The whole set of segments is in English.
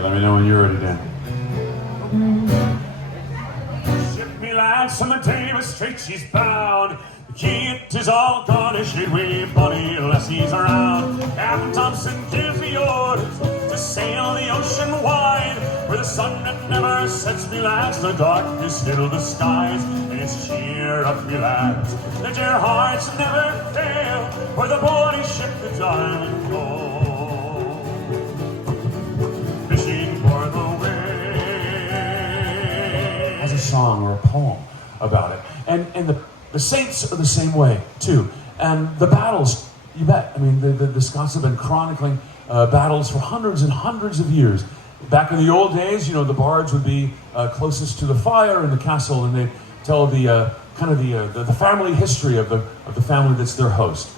you. Let me know when you're ready, Dan. Ship me lads from the Davis Strait, she's bound. The kit is all gone, is she wee bonny lassies around. Captain Thompson gives the orders to sail the ocean wide, where the sun that never sets, me lads, the darkness fill the skies. And it's cheer up, me lads, let your hearts never fail, for the bonny ship, the Diamond Gold, fishing for the whale. Has a song or a poem about it, and the Saints are the same way too, and the battles, you bet. I mean, the Scots have been chronicling battles for hundreds and hundreds of years. Back in the old days, you know, the bards would be closest to the fire in the castle, and they tell the the family history of the family that's their host.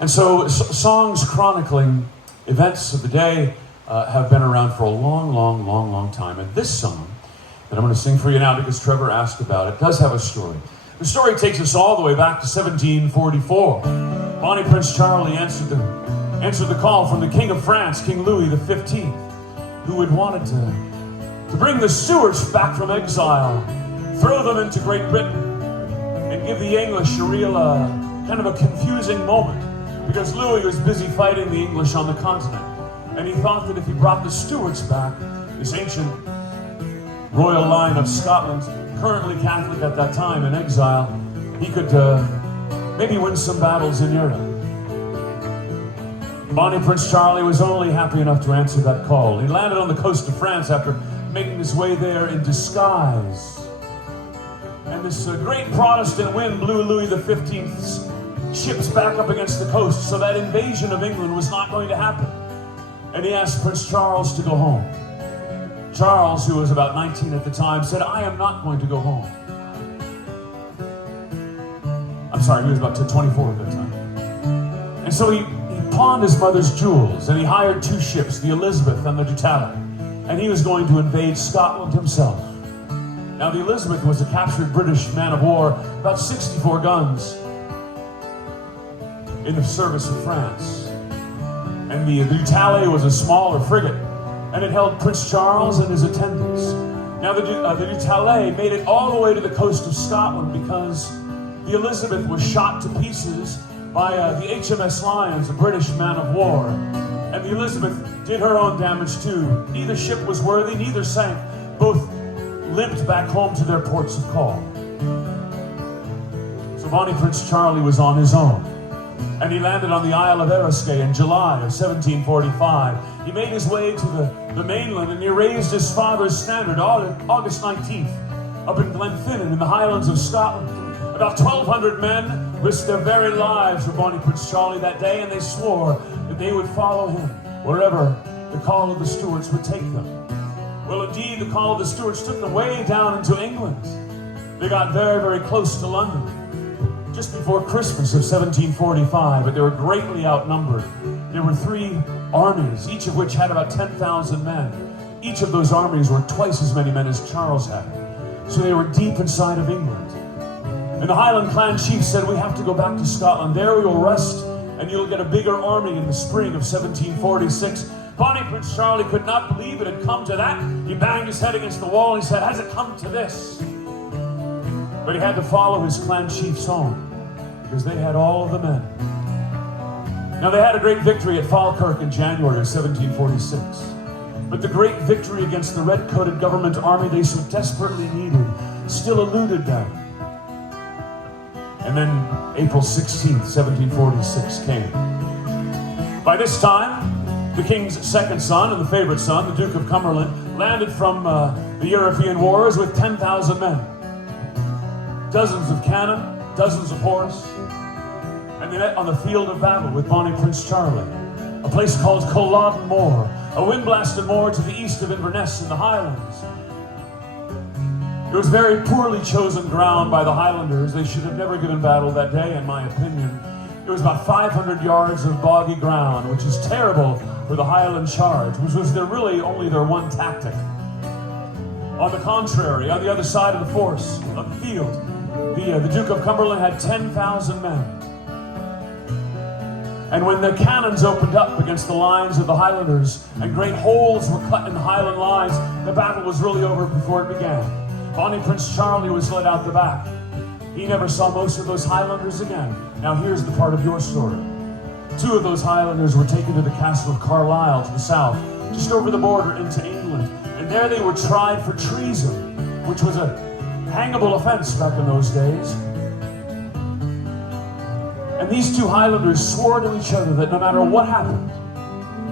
And so songs chronicling events of the day have been around for a long time. And this song that I'm going to sing for you now, because Trevor asked about it, does have a story. The story takes us all the way back to 1744. Bonnie Prince Charlie answered the call from the King of France, King Louis XV, who had wanted to bring the Stuarts back from exile, throw them into Great Britain, and give the English a real kind of a confusing moment, because Louis was busy fighting the English on the continent, and he thought that if he brought the Stuarts back, this ancient royal line of Scotland, currently Catholic at that time in exile, he could maybe win some battles in Europe. Bonnie Prince Charlie was only happy enough to answer that call. He landed on the coast of France after making his way there in disguise. And this great Protestant wind blew Louis XV's ships back up against the coast, so that invasion of England was not going to happen. And he asked Prince Charles to go home. Charles, who was about 19 at the time, said, "I am not going to go home." I'm sorry, he was about 24 at that time. And so he pawned his mother's jewels, and he hired two ships, the Elizabeth and the Charlie, and he was going to invade Scotland himself. Now, the Elizabeth was a captured British man of war, about 64 guns, in the service of France. And the Charlie was a smaller frigate, and it held Prince Charles and his attendants. Now, the Charlie made it all the way to the coast of Scotland because the Elizabeth was shot to pieces by the HMS Lions, a British man of war. And the Elizabeth did her own damage too. Neither ship was worthy, neither sank. Both limped back home to their ports of call. So Bonnie Prince Charlie was on his own. And he landed on the Isle of Eriskay in July of 1745. He made his way to the mainland, and he raised his father's standard August 19th up in Glenfinnan in the Highlands of Scotland. About 1,200 men risked their very lives for Bonnie Prince Charlie that day, and they swore that they would follow him wherever the call of the Stuarts would take them. Well, indeed, the call of the Stuarts took them way down into England. They got very close to London just before Christmas of 1745, but they were greatly outnumbered. There were three armies, each of which had about 10,000 men. Each of those armies were twice as many men as Charles had. So they were deep inside of England. And the Highland clan chief said, "We have to go back to Scotland. There we will rest, and you'll get a bigger army in the spring of 1746. Bonnie Prince Charlie could not believe it had come to that. He banged his head against the wall and he said, "Has it come to this?" But he had to follow his clan chief's home, because they had all of the men. Now, they had a great victory at Falkirk in January of 1746. But the great victory against the red-coated government army they so desperately needed still eluded them. And then April 16th, 1746 came. By this time, the king's second son and the favorite son, the Duke of Cumberland, landed from the European wars with 10,000 men. Dozens of cannon, dozens of horse, and they met on the field of battle with Bonnie Prince Charlie, a place called Culloden Moor, a wind-blasted moor to the east of Inverness in the Highlands. It was very poorly chosen ground by the Highlanders. They should have never given battle that day, in my opinion. It was about 500 yards of boggy ground, which is terrible for the Highland charge, which was really only their one tactic. On the contrary, on the other side of the field, the Duke of Cumberland had 10,000 men. And when the cannons opened up against the lines of the Highlanders and great holes were cut in the Highland lines, the battle was really over before it began. Bonnie Prince Charlie was led out the back. He never saw most of those Highlanders again. Now here's the part of your story. 2 of those Highlanders were taken to the castle of Carlisle to the south, just over the border into England. And there they were tried for treason, which was a hangable offense back in those days. And these 2 Highlanders swore to each other that no matter what happened,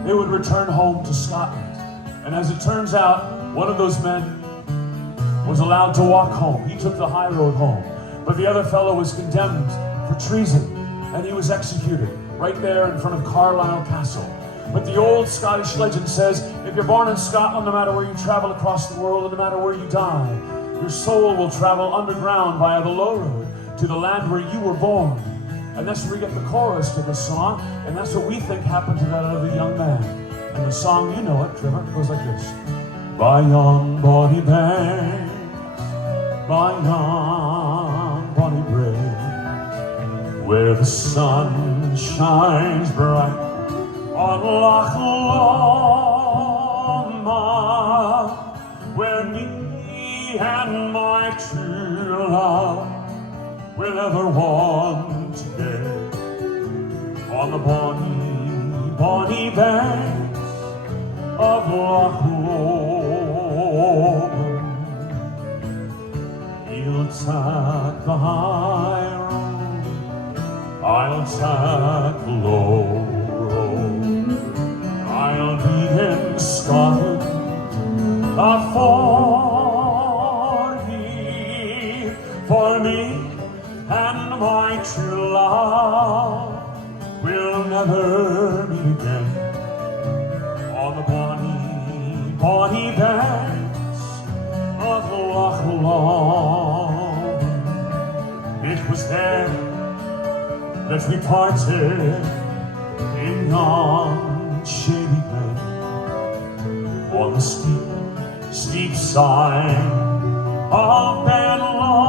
they would return home to Scotland. And as it turns out, one of those men was allowed to walk home. He took the high road home. But the other fellow was condemned for treason, and he was executed right there in front of Carlisle Castle. But the old Scottish legend says, if you're born in Scotland, no matter where you travel across the world, and no matter where you die, your soul will travel underground via the low road to the land where you were born. And that's where we get the chorus to this song, and that's what we think happened to that other young man. And the song, you know it, Trevor, goes like this. By yon bonny banks, by yon bonny bridge, where the sun shines bright on Loch Lomond, where me and my true love will ever want to get, on the bonny, bonny banks of Loch Lomond. He'll take the high road, I'll take the low road. I'll be in Scotland for me and my true love will never meet again, on the bonny, bonny banks of Loch Lomond. It was there that we parted in yon shady glen, on the steep, steep side of Ben Lomond,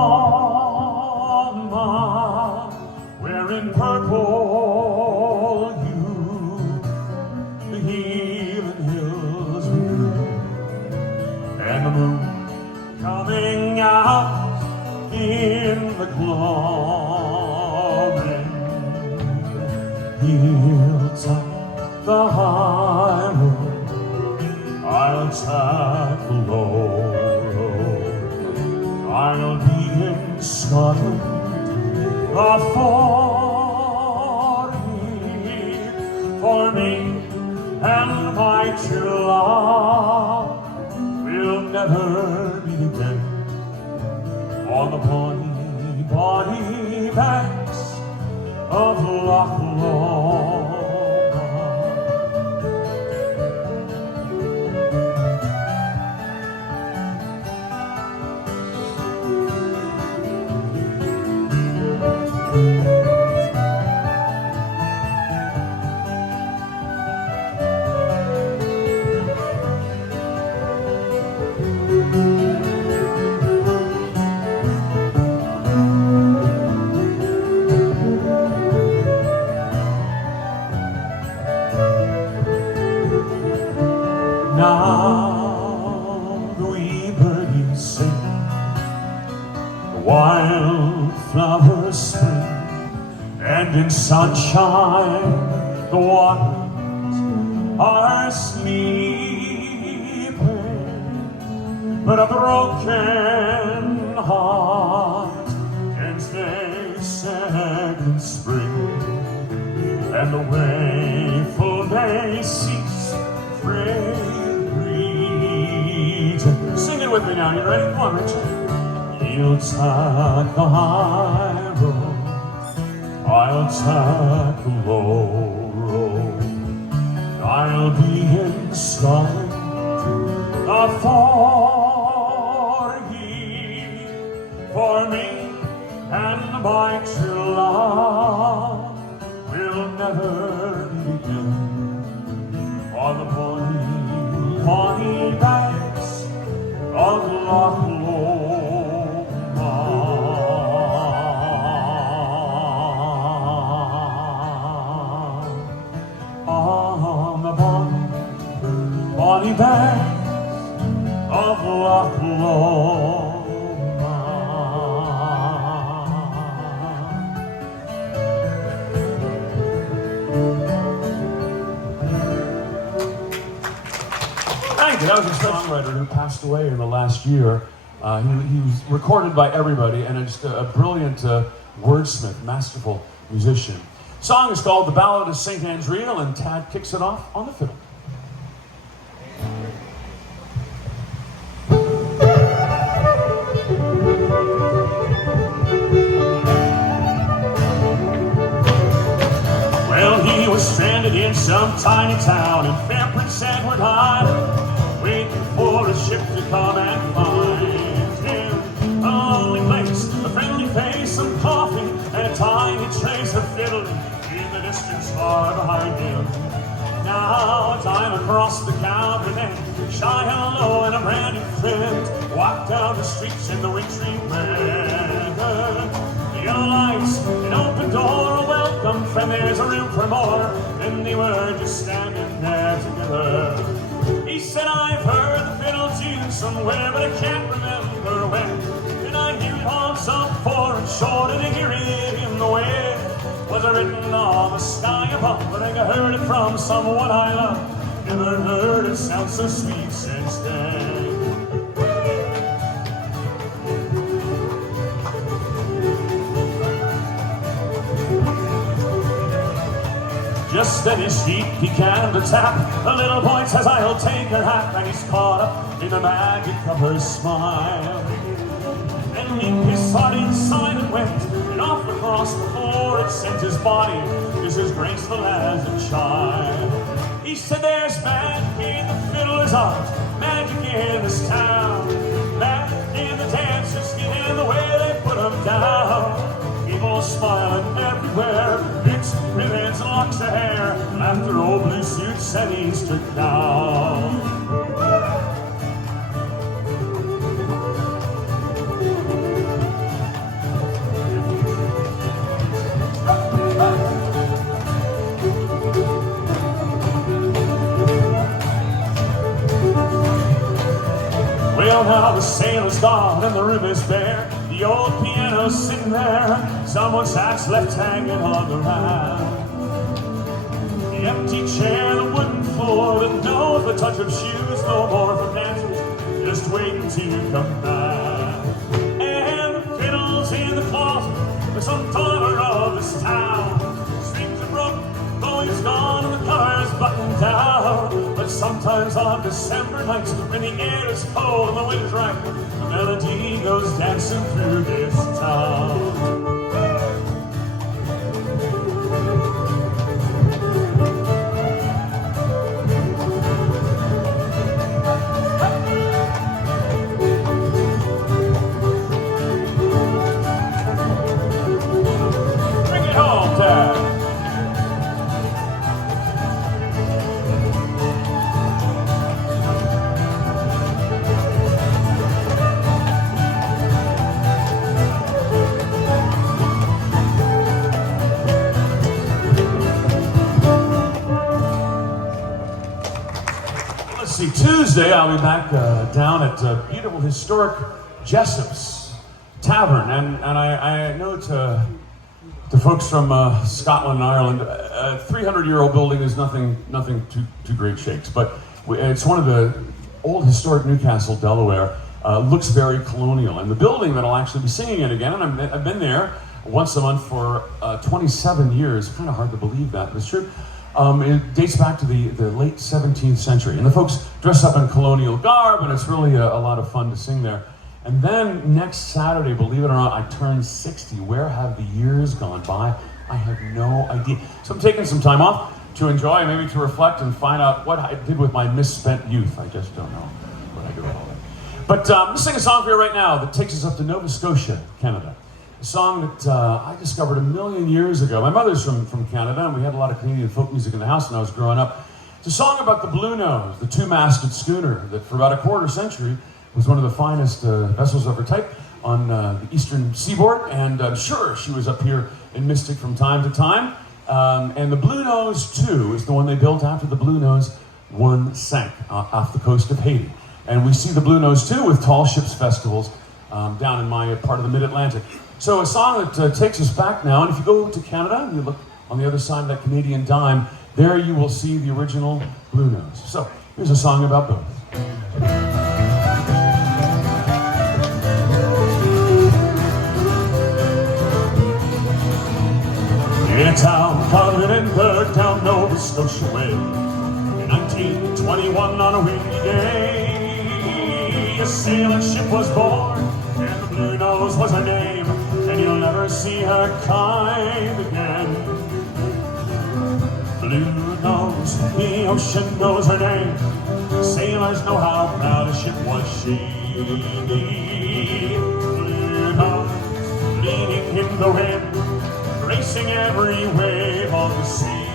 where in purple hue the healing hills grew, and the moon coming out in the gloaming. He'll take the high road, I'll take the low road. I'll be in Scotland for me and my true love will never meet again, on the bonny, bonny banks of Loch Lomond. Now the wee birdies sing, the wild flowers spring, and in sunshine the waters are sleeping. But a broken heart can stay second spring, and the wakeful day seeks free. Sing it with me now, you ready? Come on, Rachel. You'll take the high road, I'll take the low road. I'll be in Scotland for me and my true love will never meet again, on the bonny, bonny banks of Loch Lomond. tawny banks of Loch Lomond. Thank you. That was a songwriter who passed away in the last year. He was recorded by everybody, and just a brilliant wordsmith, masterful musician. The song is called The Ballad of St. Andriel, and Tad kicks it off on the fiddle. Well, he was stranded in some tiny town in fair Prince Edward Island, waiting for a ship to come and find him. A lonely place, a friendly face, some coffee, and a tiny trace of fiddle in the distance far behind him. Now as I'm across the counter, then shy hello and a brand new friend walk down the streets in the wintry weather. Yellow lights, an open door, a welcome friend, there's a room for more, and they were just standing there together. He said, I've heard the fiddle tune somewhere, but I can't remember when. And I knew it once up before, and sure did I hear it in the wind. Was it written on the sky above? I think I heard it from someone I love. Never heard it sound so sweet since then. Just then his feet began to tap. A little boy says, I'll take her hat. And he's caught up in the magic of her smile. And he his heart inside and went, and off across the floor it sent his body, just as graceful as a child. He said, there's magic in the fiddler's art, magic in this town, magic in the dancer's skin and the way they put them down. People smiling everywhere, bits, ribbons, and locks of hair, after old blue suits and Easter gowns. Well, now the sailor's gone and the room is bare. The old piano's sitting there, someone's axe left hanging on the rack. The empty chair, the wooden floor that knows the touch of shoes, no more for dancers, just waiting to come back. And the fiddle's in the closet for some daughter of this town. Strings are broken, though he's gone and the collar's buttoned down. But sometimes on December nights, when the air is cold and the wind's right, the melody goes dancing through this town. Bring it home, Dad. Tuesday, I'll be back down at beautiful historic Jessop's Tavern, and I know to folks from Scotland and Ireland, a 300-year-old building is nothing too great shakes, but it's one of the old historic Newcastle, Delaware. Looks very colonial, and the building that I'll actually be singing in again, and I've been there once a month for 27 years. Kind of hard to believe that, but it's true. It dates back to the late 17th century, and the folks dress up in colonial garb, and it's really a lot of fun to sing there. And then next Saturday, believe it or not, I turn 60. Where have the years gone by? I have no idea. So I'm taking some time off to enjoy, maybe to reflect and find out what I did with my misspent youth. I just don't know what I do with all that. But I'm going to sing a song for you right now that takes us up to Nova Scotia, Canada. A song that I discovered a million years ago. My mother's from Canada, and we had a lot of Canadian folk music in the house when I was growing up. It's a song about the Blue Nose, the two-masted schooner that for about a quarter century was one of the finest vessels of her type on the eastern seaboard, and I'm sure she was up here in Mystic from time to time. And the Blue Nose 2 is the one they built after the Blue Nose one sank off the coast of Haiti. And we see the Blue Nose too with tall ships festivals down in my part of the mid-Atlantic. So a song that takes us back now, and if you go to Canada and you look on the other side of that Canadian dime, there you will see the original Blue Nose. So here's a song about both. In a town called Edinburgh, down Nova Scotia way, in 1921 on a windy day, a sailing ship was born, and the Blue Nose was her name, and you'll never see her kind again. Blue Nose, the ocean knows her name, sailors know how proud a ship was she. Blue Nose, leaning in the wind, racing every wave of the sea.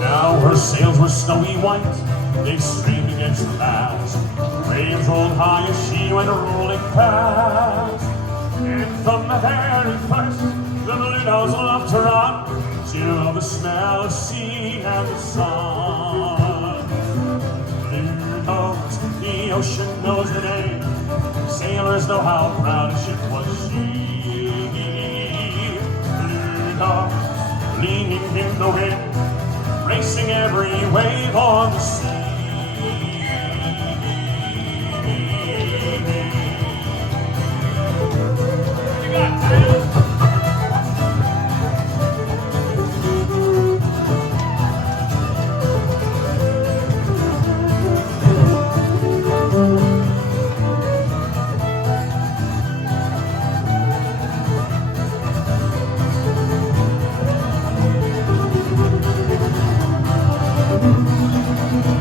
Now her sails were snowy white, they streamed against the mast. Waves rolled high as she went rolling past. And from the very first, the Blue Nose loved to run. She loved the smell of sea and the sun. Blue Nose, the ocean knows her name, sailors know how proud a ship was she. Blue Nose, leaning in the wind, racing every wave on the sea. What you got, Sam?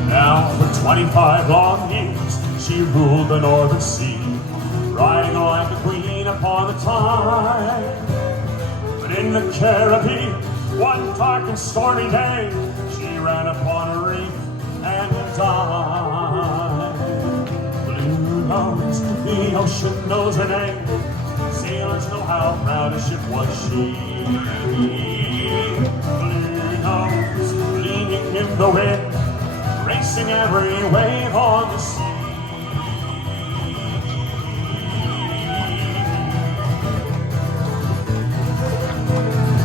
Now for 25 long years she ruled the northern sea, riding like a queen upon the tide. But in the Caribbean, one dark and stormy day, she ran upon a reef and died. Blue Nose, the ocean knows her name, sailors know how proud a ship was she. Blue Nose, leaning in the wind, racing every wave on the sea.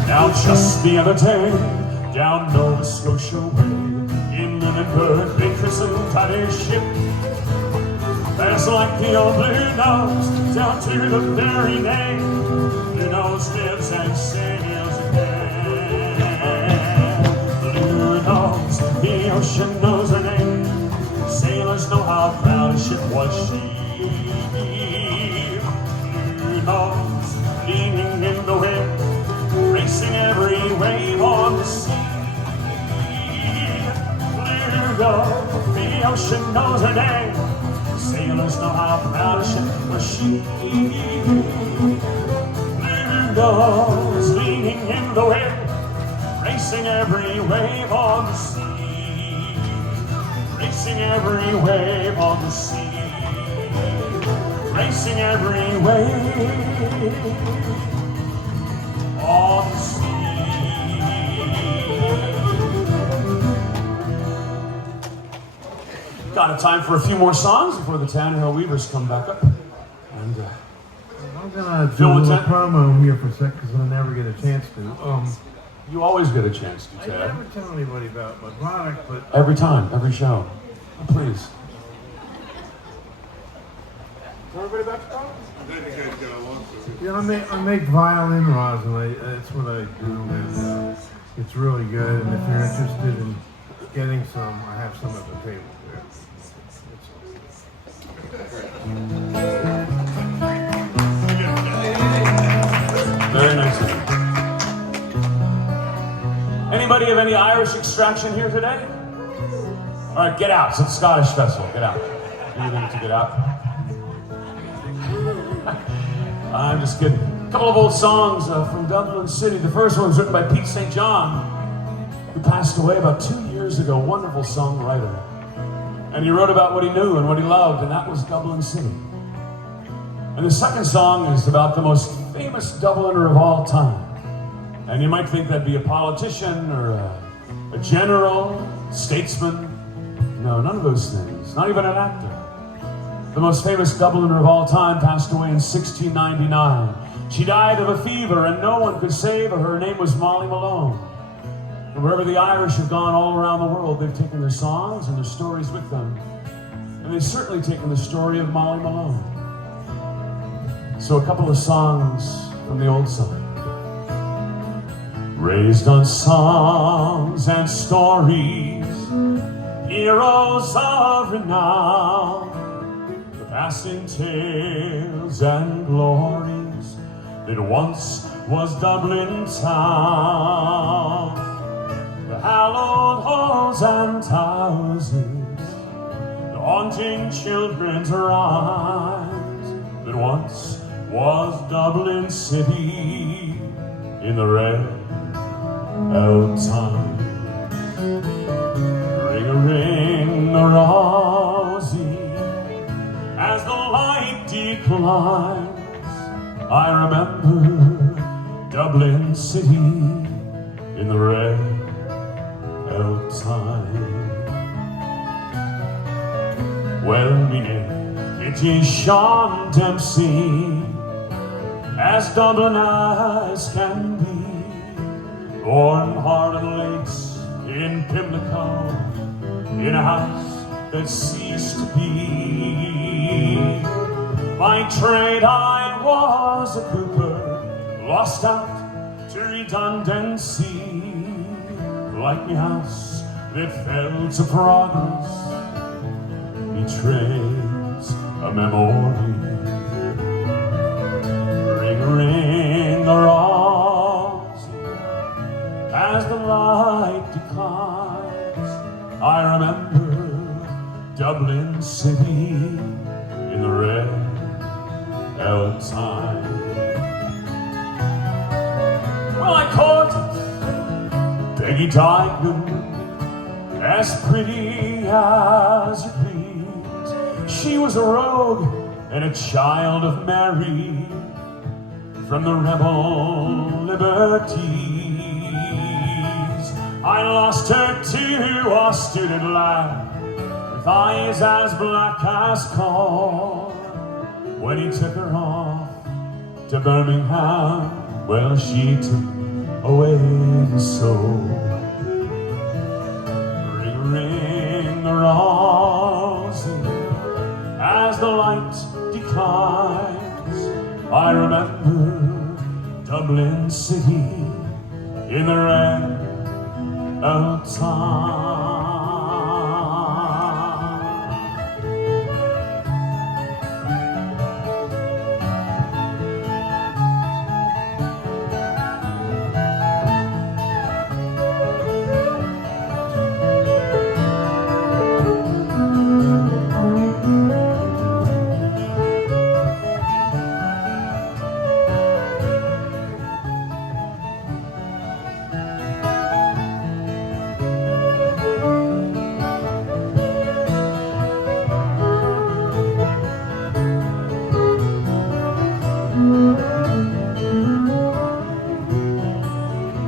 Now just the other day, down Nova Scotia way, in Edinburgh, they christened his ship. There's like the old Blue Nose, down to the very name. Blue Nose lives and sails again. Blue Nose, the ocean knows her name, sailors know how proud a ship was she. Blue Nose, leaning in the wind, racing every wave on the sea. Blue Nose, the ocean knows her name, sailors know how proud a ship was she. Blue Nose, leaning in the wind, racing every wave on the sea. Racing every wave on the sea. Racing every wave on the sea. Got a time for a few more songs before the Tannehill Weavers come back up. And I'm gonna do a little promo here for a sec because I never get a chance to. you always get a chance to, I Ted. never tell anybody about my product, but Every time, every show. Please. Everybody back to college? yeah, I make violin rosin. That's what I do, and it's really good. And if you're interested in getting some, I have some at the table there. Very nice of you. Anybody of any Irish extraction here today? All right, get out. It's a Scottish festival. Get out. You need to get out. I'm just kidding. A couple of old songs from Dublin City. The first one was written by Pete St. John, who passed away about 2 years ago. Wonderful songwriter. And he wrote about what he knew and what he loved, and that was Dublin City. And the second song is about the most famous Dubliner of all time. And you might think that'd be a politician or a general, statesman. No, none of those things. Not even an actor. The most famous Dubliner of all time passed away in 1699. She died of a fever and no one could save her. Her name was Molly Malone. And wherever the Irish have gone all around the world, they've taken their songs and their stories with them. And they've certainly taken the story of Molly Malone. So a couple of songs from the old song. Raised on songs and stories, heroes of renown, the passing tales and glories that once was Dublin town. The hallowed halls and houses, the haunting children's rhymes that once was Dublin city in the red time. Ring-a-ring-a-rosy, as the light declines, I remember Dublin city in the red time. Well-meaning, it is Sean Dempsey, as Dublin as can be, born hard and late in Pimlico, in a house that ceased to be. By trade I was a cooper, lost out to redundancy, like me house that fell to progress, betrays a memory. Ring, ring, the as the light declines, I remember Dublin city in the red time. Well, I courted Peggy Diamond, as pretty as you please. She was a rogue and a child of Mary, from the rebel liberty. I lost her to a student lad with eyes as black as coal. When he took her off to Birmingham, well, she took away his soul. Ring, ring, the rosy, as the light declines, I remember Dublin city in the red time.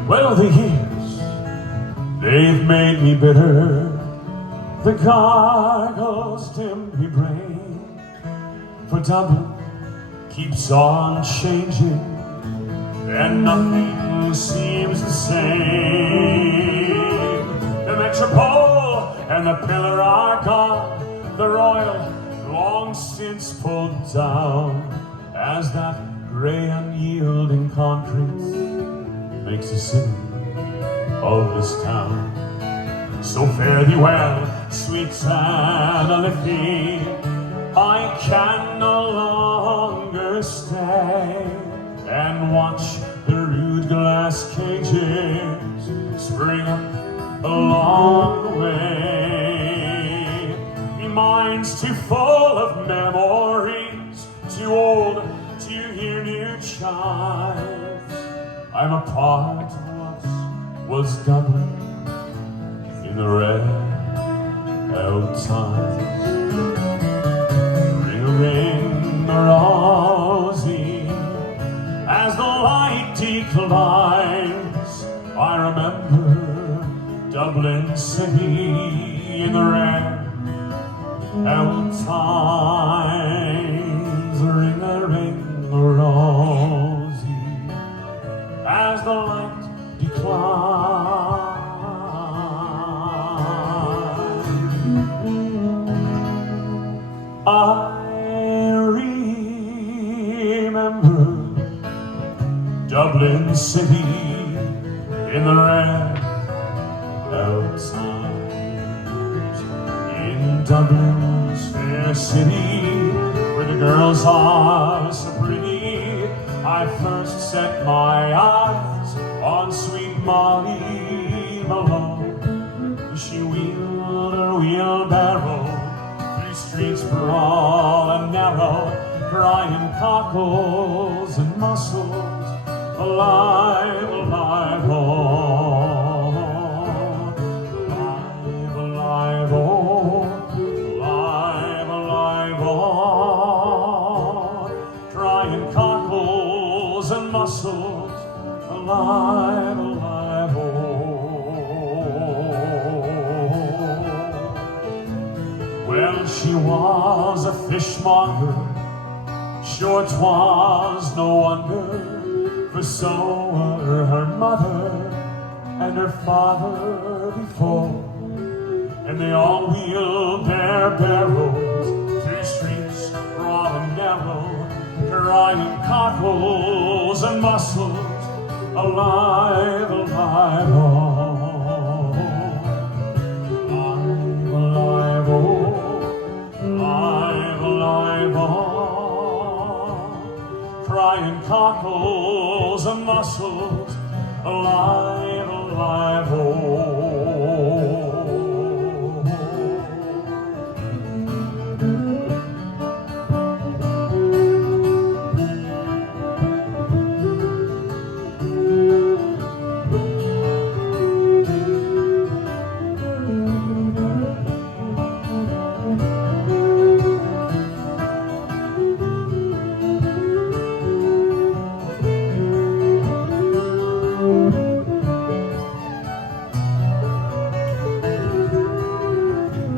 Well, the years, they've made me bitter. The gargles dim me brain. For Dublin keeps on changing, and nothing seems the same. The metropole and the pillar are gone, the royal long since pulled down, as that grey unyielding concrete makes a city of this town. So fare thee well, sweet Anna Liffey, I can no longer stay and watch the rude glass cages spring up along the way. Me mind's too full of memories, too old to hear new chimes. I'm a part of what was Dublin in the red time. Ring, rosy, as the light declined, I remember Dublin City in the red old times, ring-a-ring rosy as the light declined. I remember Dublin City in the red outsiders, in Dublin's fair city, where the girls are so pretty. I first set my eyes on sweet Molly Malone. She wheeled her wheelbarrow through streets broad and narrow, crying cockles and mussels, alive, alive, oh, alive, alive, oh, alive, alive, oh, crying cockles and mussels, alive, alive, oh. Well, she was a fishmonger, sure 'twas no wonder, for so were her mother and her father before, and they all wheeled their barrows through streets broad and narrow, crying cockles and mussels, alive, alive, oh, alive, alive, oh, alive, alive, oh, crying cockles and mussels, alive, alive, oh.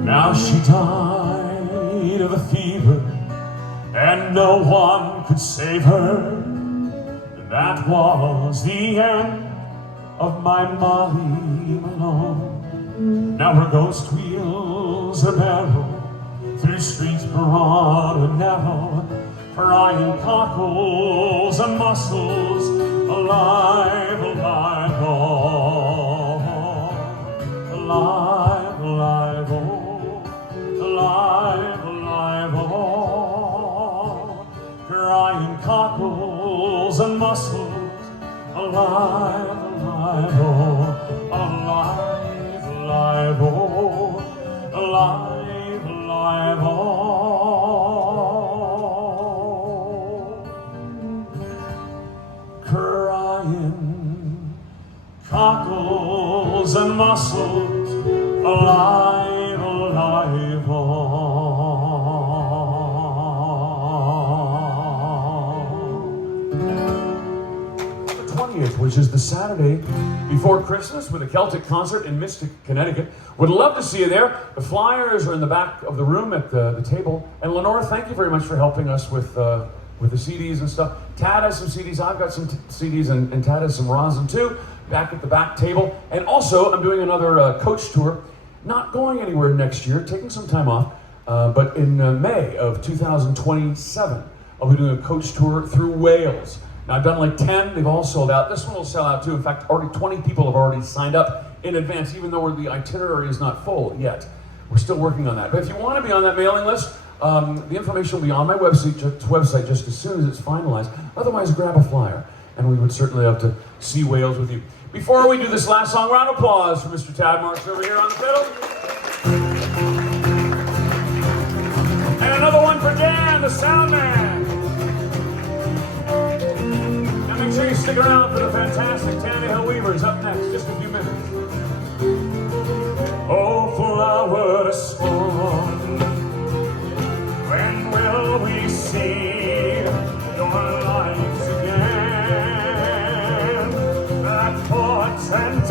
Now she died of a fever, and no one could save her. That was the end of my Molly Malone. Now her ghost wheels her barrow through streets broad and narrow, crying cockles and mussels, alive, alive, oh, alive, alive, oh, alive, alive, oh, crying cockles and mussels, alive, alive, oh, alive, alive, oh, alive, alive, oh, crying cockles and mussels, alive, alive, oh. The 20th, which is the Saturday before Christmas, with a Celtic concert in Mystic, Connecticut. Would love to see you there. The flyers are in the back of the room at the table. And Lenore, thank you very much for helping us with the CDs and stuff. Tad has some CDs. I've got some CDs, and Tad has some rosin too, back at the back table. And also, I'm doing another coach tour. Not going anywhere next year, taking some time off, but in May of 2027, I'll be doing a coach tour through Wales. Now, I've done like 10, they've all sold out. This one will sell out too. In fact, already 20 people have already signed up in advance, even though the itinerary is not full yet. We're still working on that. But if you want to be on that mailing list, the information will be on my website just as soon as it's finalized. Otherwise, grab a flyer, and we would certainly love to see Wales with you. Before we do this last song, round of applause for Mr. Tad Marks over here on the fiddle. And another one for Dan, the sound man. Now make sure you stick around for the fantastic Tannehill Weavers up next, just a few minutes. Oh, flower to scorn, when will we see your lights again? That portent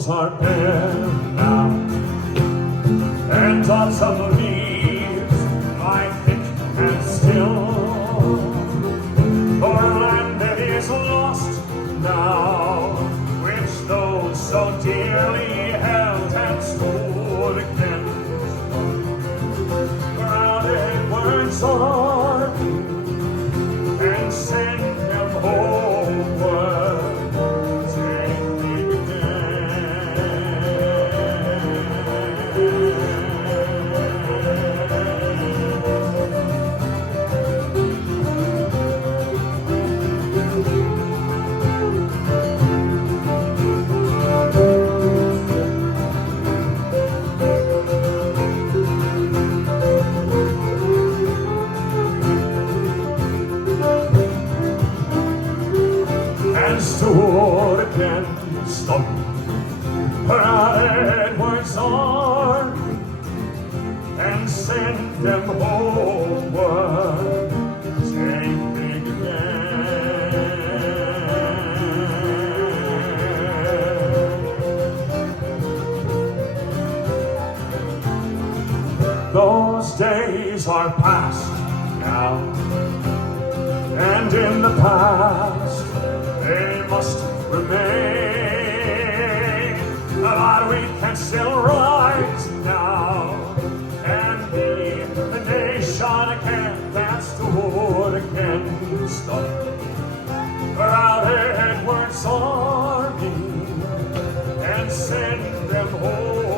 heroes are dead now, and on some leaves lie thick and still. For a land that is lost now, which those so dearly held and stood against. Proud Edward's army and send them homeward, sailing and stood against the proud Edward's army and sent them homeward, sailing again. Those days are past now, and in the past they must remain. But we can still rise now and be the nation again that stood against the proud Edward's army and send them home.